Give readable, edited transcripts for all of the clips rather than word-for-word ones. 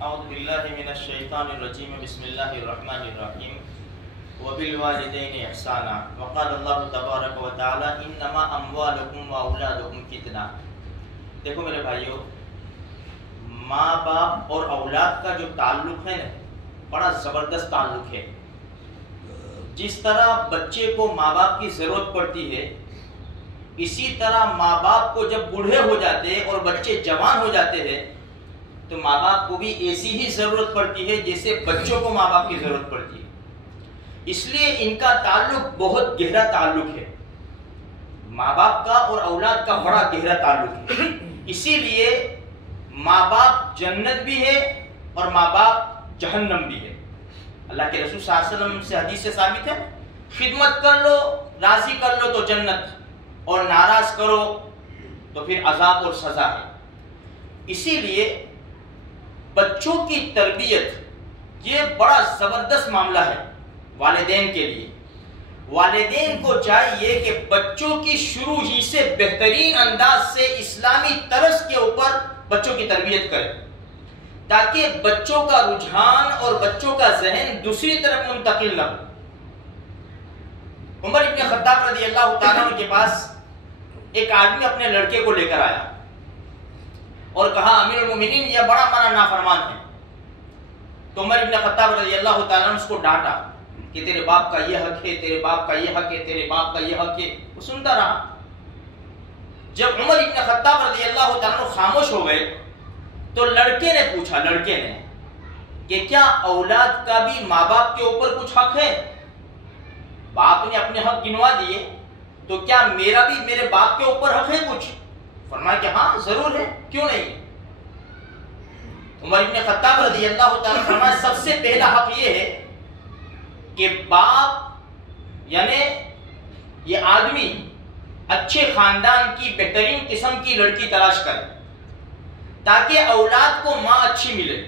اعوذ باللہ من الشیطان الرجیم بسم اللہ الرحمن الرحیم وبالوالدین احسانا وقال اللہ تبارک و تعالی انما اموالکم واولادکم فتنہ۔ دیکھو میرے بھائیو، ماں باپ اور اولاد کا جو تعلق ہے نا، بڑا زبردست تعلق ہے۔ جس طرح بچے کو ماں باپ کی ضرورت پڑتی ہے، اسی طرح ماں باپ کو جب بوڑھے ہو جاتے ہیں اور بچے جوان ہو جاتے ہیں تو ماں باپ کو بھی ایسی ہی ضرورت پڑتی ہے جیسے بچوں کو ماں باپ کی ضرورت پڑتی ہے۔ اس لیے ان کا تعلق بہت گہرا تعلق ہے، ماں باپ کا اور اولاد کا بڑا گہرا تعلق ہے۔ اسی لیے ماں باپ جنت بھی ہے اور ماں باپ جہنم بھی ہے۔ اللہ کے رسول صلی اللہ علیہ وسلم سے حدیث سے ثابت ہے، خدمت کر لو، راضی کر لو تو جنت، اور ناراض کرو تو پھر عذاب اور سزا ہے۔ اسی لیے بچوں کی تربیت یہ بڑا زبردست معاملہ ہے والدین کے لیے۔ والدین کو چاہیے کہ بچوں کی شروع ہی سے بہترین انداز سے اسلامی طرز کے اوپر بچوں کی تربیت کرے، تاکہ بچوں کا رجحان اور بچوں کا ذہن دوسری طرف منتقل نہ ہو۔ عمر ابن خطاب رضی اللہ تعالیٰ عنہ کے پاس ایک آدمی اپنے لڑکے کو لے کر آیا اور کہا امیر المومنین یہ بڑا ہمارا نافرمان ہے۔ تو عمر ابن خطاب رضی اللہ تعالیٰ عنہ اس کو ڈانٹا کہ تیرے باپ کا یہ حق ہے، تیرے باپ کا یہ حق ہے، تیرے باپ کا یہ حق ہے۔ وہ سنتا رہا۔ جب عمر ابن خطاب رضی اللہ تعالیٰ عنہ خاموش ہو گئے تو لڑکے نے پوچھا کہ کیا اولاد کا بھی ماں باپ کے اوپر کچھ حق ہے؟ باپ نے اپنے حق گنوا دیے، تو کیا میرا بھی میرے باپ کے اوپر حق ہے کچھ؟ فرمایا کہ ہاں ضرور ہے، کیوں نہیں؟ عمر ابن خطاب رضی اللہ تعالیٰ فرمایا سب سے پہلا حق یہ ہے کہ باپ یعنی یہ آدمی اچھے خاندان کی بہترین قسم کی لڑکی تلاش کرے، تاکہ اولاد کو ماں اچھی ملے،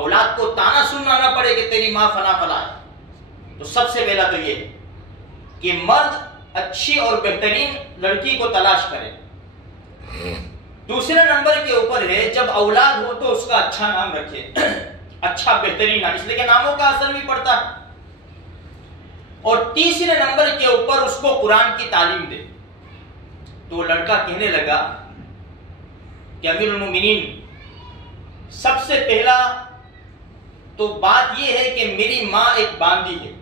اولاد کو تانا سننا نہ پڑے کہ تیری ماں فلاں فلاں ہے۔ تو سب سے پہلا تو یہ ہے کہ مرد اچھی اور بہترین لڑکی کو تلاش کرے۔ دوسرے نمبر کے اوپر ہے جب اولاد ہو تو اس کا اچھا نام رکھے، اچھا بہترین نام، اس لیے کہ ناموں کا اثر بھی پڑتا ہے۔ اور تیسرے نمبر کے اوپر اس کو قرآن کی تعلیم دے۔ تو وہ لڑکا کہنے لگا کہ امیر المومنین سب سے پہلا تو بات یہ ہے کہ میری ماں ایک باندی ہے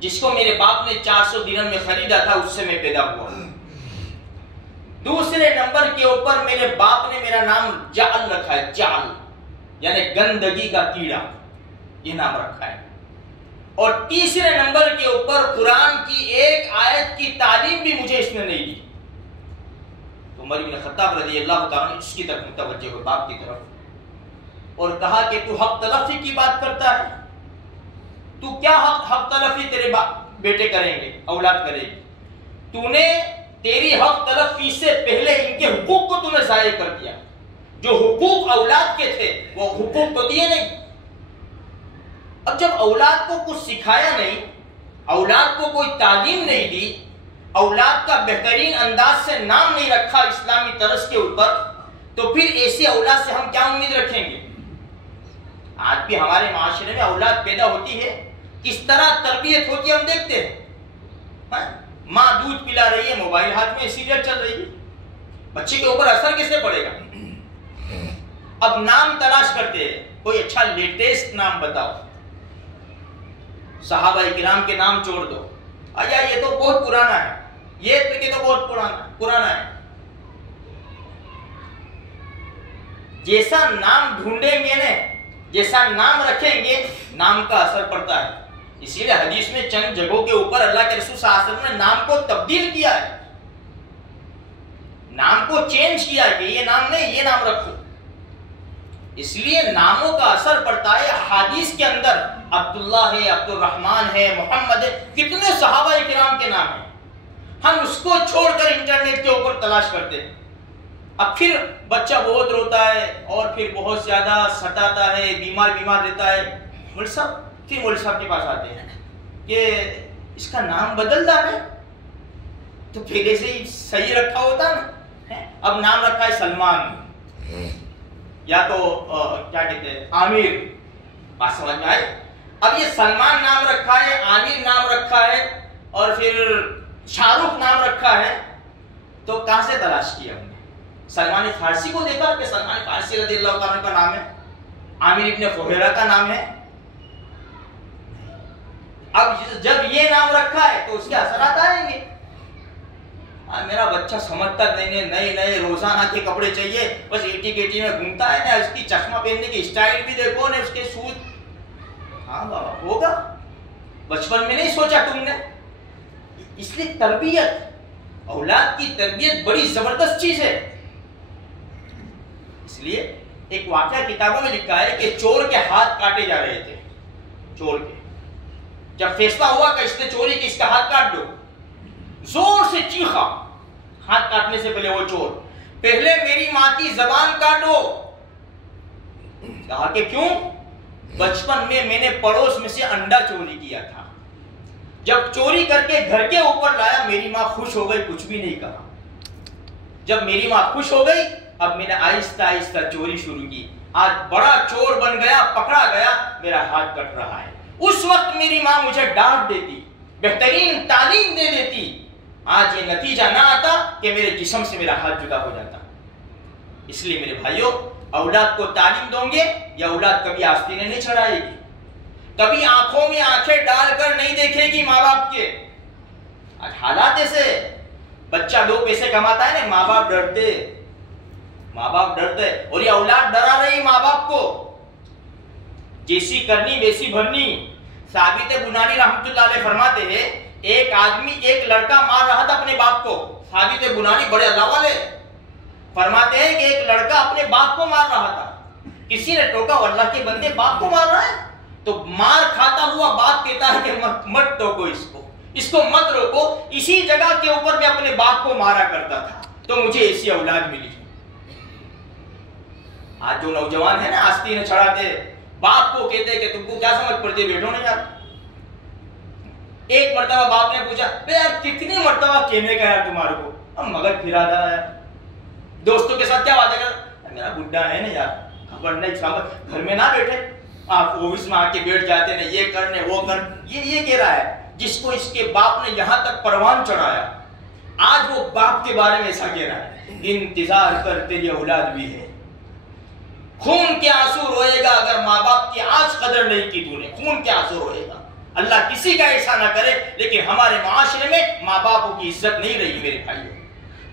جس کو میرے باپ نے 400 درہم میں خریدا تھا، اس سے میں پیدا ہوا۔ دوسرے نمبر کے اوپر میرے باپ نے میرا نام جعل رکھا ہے، جعل یعنی گندگی کا کیڑا، یہ نام رکھا ہے۔ اور تیسرے نمبر کے اوپر قرآن کی ایک آیت کی تعلیم بھی مجھے اس نے نہیں دی۔ تو عمر بن خطاب رضی اللہ تعالیٰ عنہ اس کی طرف متوجہ ہوئے، باپ کی طرف، اور کہا کہ تو حق تلفی کی بات کرتا ہے، تو کیا حق تلفی تیرے بیٹے کریں گے، اولاد کرے گی؟ تو نے تیری حق تلفی سے پہلے ان کے حقوق کو تو نے ضائع کر دیا۔ جو حقوق اولاد کے تھے وہ حقوق تو دیے نہیں۔ اب جب اولاد کو کچھ سکھایا نہیں، اولاد کو کوئی تعلیم نہیں دی، اولاد کا بہترین انداز سے نام نہیں رکھا اسلامی طرز کے اوپر، تو پھر ایسی اولاد سے ہم کیا امید رکھیں گے؟ آج بھی ہمارے معاشرے میں اولاد پیدا ہوتی ہے، کس طرح تربیت ہوتی ہے ہم دیکھتے ہیں۔ ماں دودھ پلا رہی ہے، موبائل ہاتھ میں، سیریل چل رہی ہے، بچے کے اوپر اثر کیسے پڑے گا؟ اب نام تلاش کرتے ہیں، کوئی اچھا لیٹسٹ نام بتاؤ، صحابہ کرام کے نام چھوڑ دو، آیا یہ تو بہت پرانا ہے، یہ تو بہت پرانا ہے۔ جیسا نام ڈھونڈیں گے نا، جیسا نام رکھیں گے، نام کا اثر پڑتا ہے۔ اسی لیے حدیث میں چند جگہوں کے اوپر اللہ کے رسول صلی اللہ علیہ وسلم نے نام کو تبدیل کیا ہے، نام کو چینج کیا ہے کہ یہ نام نہیں، یہ نام رکھو۔ اس لیے ناموں کا اثر پڑتا ہے۔ حدیث کے اندر عبداللہ ہے، عبد الرحمن ہے، محمد ہے، کتنے صحابہ کرام کے نام ہیں، ہم اس کو چھوڑ کر انٹرنیٹ کے اوپر تلاش کرتے ہیں۔ اب پھر بچہ بہت روتا ہے اور پھر بہت زیادہ ستاتا ہے، بیمار رہتا ہے، مولوی صاحب کے پاس آتے ہیں کہ اس کا نام بدلتا ہے، تو پہلے سے ہی صحیح رکھا ہوتا نا، اب نام رکھا ہے سلمان، یا تو کیا کہتے ہیں عامر، بات سمجھ میں آئے؟ اب یہ سلمان نام رکھا ہے، عامر نام رکھا ہے اور پھر شاہ رخ نام رکھا ہے، تو کہاں سے تلاش کیا ہم نے؟ سلمان فارسی کو دیکھا کہ سلمان فارسی رضی اللہ عنہ کا نام ہے، عامر ابن فہیرہ کا نام ہے؟ اب جب یہ نام رکھا ہے تو اس کے اثرات آئیں گے. میرا بچہ سمجھتا نئے روزانہ کے کپڑے چاہیے، بس ایٹی کیٹی میں گھومتا ہے نا، اس کی چشمہ پہننے کی اسٹائل بھی دیکھو نا، اس کے شوز. ہاں بابا ہوگا، بچپن میں نہیں سوچا تم نے. اس لیے تربیت، اولاد کی تربیت بڑی زبردست چیز ہے. اس لیے ایک واقعہ کتابوں میں لکھا ہے کہ چور کے ہاتھ کاٹے جا رہے تھے. چور کے جب فیصلہ ہوا کہ اس نے چوری کی، اس کا ہاتھ کاٹ دو، زور سے چیخا ہاتھ کاٹنے سے پہلے وہ چور، پہلے میری ماں کی زبان کاٹو. کہا کہ کیوں؟ بچپن میں نے پڑوس میں سے انڈا چوری کیا تھا، جب چوری کر کے گھر کے اوپر لایا میری ماں خوش ہو گئی، کچھ بھی نہیں کہا. جب میری ماں خوش ہو گئی اب میں نے آہستہ آہستہ چوری شروع کی، آج بڑا چور بن گیا، پکڑا گیا، میرا ہاتھ کٹ رہا ہے. اس وقت میری ماں مجھے ڈانٹ دیتی، بہترین تعلیم دے دیتی، آج یہ نتیجہ نہ آتا کہ میرے جسم سے میرا ہاتھ جدا ہو جاتا. اس لیے میرے بھائیوں، اولاد کو تعلیم دوں گے یا اولاد کبھی آستینے نہیں چڑھائے گی، کبھی آنکھوں میں آنکھیں ڈال کر نہیں دیکھے گی ماں باپ کے. آج حالات ایسے، بچہ 2 پیسے کماتا ہے نا، ماں باپ ڈرتے، ماں باپ ڈرتے، اور یہ اولاد ڈرا رہی ماں باپ کو. جیسی کرنی ویسی بھرنی. ثابت بنانی رحمت اللہ علیہ فرماتے ہیں ایک آدمی ایک لڑکا مار رہا تھا اپنے باپ کو. ثابت بنانی بڑے اللہ والے فرماتے ہیں کہ ایک لڑکا اپنے باپ کو مار رہا تھا، کسی نے ٹوکا، اللہ کے بندے باپ کو مار رہا ہے، تو مار کھاتا ہوا باپ کہتا ہے کہ مت ٹوکو اس کو مت روکو، اسی جگہ کے اوپر میں اپنے باپ کو مارا کرتا تھا تو مجھے ایسی اولاد ملی. آج جو نوجوان ہے نا آستینے چڑھاتے، باپ کو کہتے کہ تم کو کیا سمجھ پڑتی، بیٹھو نہیں یار. ایک مرتبہ باپ نے پوچھا یار کتنی مرتبہ کہنے کا یار تمہارے کو، اب مگر پھرا تھا یار. دوستوں کے ساتھ کیا باتیں کر، میرا بڈھا ہے نا یار، خبر نہیں، گھر میں نہ بیٹھے، آپ آفس میں آ کے بیٹھ جاتے ہیں، یہ کرنے وہ کر. یہ کہہ رہا ہے جس کو اس کے باپ نے یہاں تک پروان چڑھایا، آج وہ باپ کے بارے میں ایسا کہہ رہا ہے انتظار کر تیری اولاد بھی ہے. خون کے آنسو روئے گا اگر ماں باپ کی آج قدر نہیں کی تو نے، خون کے آنسو روئے گا. اللہ کسی کا ایسا نہ کرے، لیکن ہمارے معاشرے میں ماں باپوں کی عزت نہیں رہی میرے بھائیوں.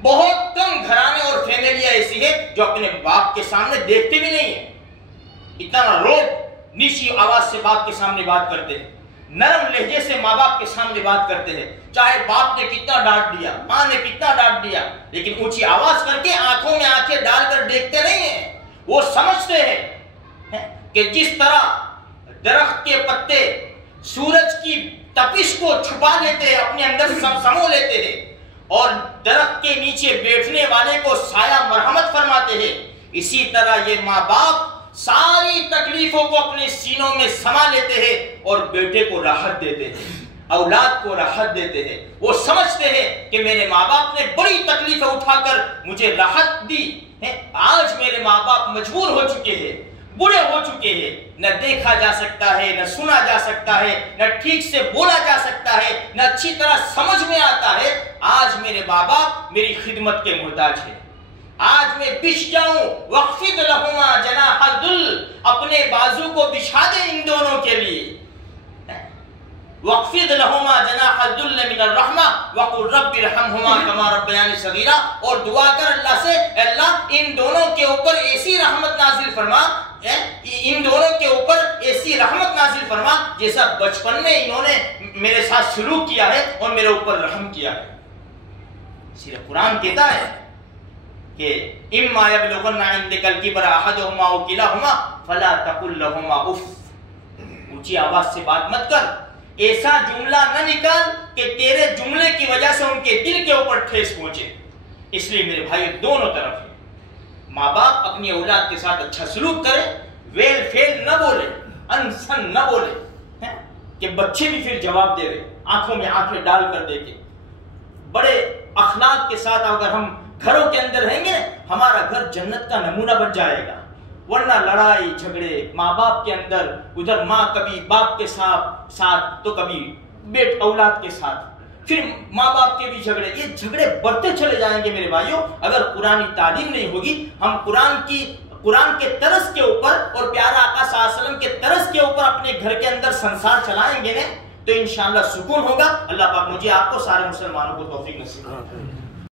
بہت کم گھرانے اور فیملیاں ایسی ہیں جو اپنے باپ کے سامنے دیکھتے بھی نہیں ہیں. اتنا روب نیچی آواز سے باپ کے سامنے بات کرتے ہیں، نرم لہجے سے ماں باپ کے سامنے بات کرتے ہیں، چاہے باپ نے کتنا ڈانٹ دیا، ماں نے کتنا ڈانٹ دیا، لیکن اونچی آواز کر کے آنکھوں میں آنکھیں ڈال کر دیکھتے نہیں ہیں. وہ سمجھتے ہیں کہ جس طرح درخت کے پتے سورج کی تپش کو چھپا لیتے ہیں، اپنے اندر سمو لیتے ہیں، اور درخت کے نیچے بیٹھنے والے کو سایہ مرحمت فرماتے ہیں، اسی طرح یہ ماں باپ ساری تکلیفوں کو اپنے سینوں میں سما لیتے ہیں اور بیٹے کو راحت دیتے ہیں، اولاد کو راحت دیتے ہیں. وہ سمجھتے ہیں کہ میرے ماں باپ نے بڑی تکلیفیں اٹھا کر مجھے راحت دی ہے، آج میرے ماں باپ مجبور ہو چکے ہیں، بوڑھے ہو چکے ہیں، نہ دیکھا جا سکتا ہے، نہ سنا جا سکتا ہے، نہ ٹھیک سے بولا جا سکتا ہے، نہ اچھی طرح سمجھ میں آتا ہے. آج میرے ماں باپ میری خدمت کے محتاج ہیں. آج میں بچھ جاؤں، وَخْفِضْ لَهُمَا جَنَاحَ الذُّلِّ، اپنے بازو کو بچھا دے ان دونوں کے لیے. وَخْفِضْ لَهُمَا جَنَاحَ الذُّلِّ مِنَ الرَّحْمَةِ وَقُلْ رَبِّ ارْحَمْهُمَا كَمَا رَبَّيَانِي صَغِيرًا، اور دعا کر اللہ سے، اللہ ان دونوں کے اوپر ایسی رحمت نازل فرما، ان دونوں کے اوپر ایسی رحمت نازل فرما جیسا بچپن میں انہوں نے میرے ساتھ سلوک کیا ہے اور میرے اوپر رحم کیا ہے. سورہ قرآن کہتا ہے کہ اِمَّا يَبْلُغَنَّ عِندَكَ الْكِبَرَ أَحَدُهُمَا أَوْ كِلَاهُمَا فَلَا تَقُل لَّهُمَا اُفٍّ. اونچی آواز سے بات مت کر، ایسا جملہ نہ نکال کہ تیرے جملے کی وجہ سے ان کے دل کے اوپر ٹھیس پہنچے. اس لیے میرے بھائی دونوں طرف ہیں، ماں باپ اپنی اولاد کے ساتھ اچھا سلوک کرے، ویل فیل نہ بولے، انسن نہ بولے کہ بچے بھی پھر جواب دے رہے، آنکھوں میں آنکھیں ڈال کر دیکھے. بڑے اخلاق کے ساتھ اگر ہم گھروں کے اندر رہیں گے، ہمارا گھر جنت کا نمونہ بن جائے گا. ورنہ لڑائی جھگڑے ماں باپ کے اندر، ادھر ماں کبھی باپ کے ساتھ تو کبھی بیٹ اولاد کے ساتھ، پھر ماں باپ کے بھی جھگڑے، یہ جھگڑے بڑھتے چلے جائیں گے میرے بھائیوں اگر قرآنی تعلیم نہیں ہوگی۔ ہم قرآن کے طرز کے اوپر اور پیارا آقا صلی اللہ علیہ وسلم کے طرز کے اوپر اپنے گھر کے اندر سنسار چلائیں گے نا تو انشاءاللہ سکون ہوگا۔ اللہ پاک مجھے آپ کو سارے مسلمانوں کو توفیق نصیب کرے۔